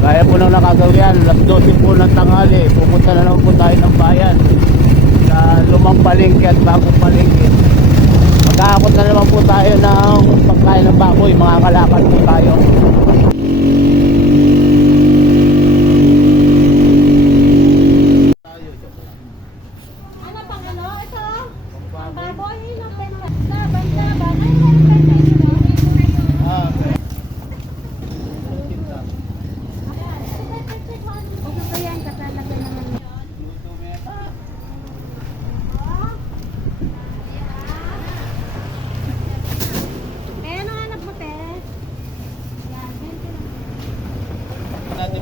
Gaya po ng nakagawian, alas 12 po ng tanghali, pupunta na naman po tayo ng bayan sa lumang palengke at bagong palengke. Magkakakot na naman po tayo ng pagkain ng baboy, mga kalakad po tayo. Ano pang ano? Ito? Ang baboy, ilang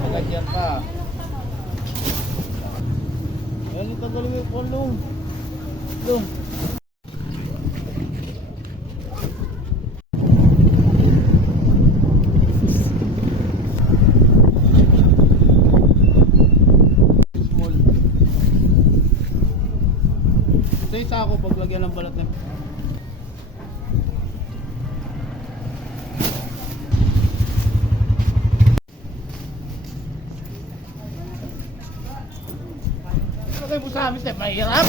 magandyan pa. Ayun, tagalog yung kulong. Kulong. Small. Ito yung sako paglagyan ng balat ng Ano kayo po sa amin, Steph? Mahirap?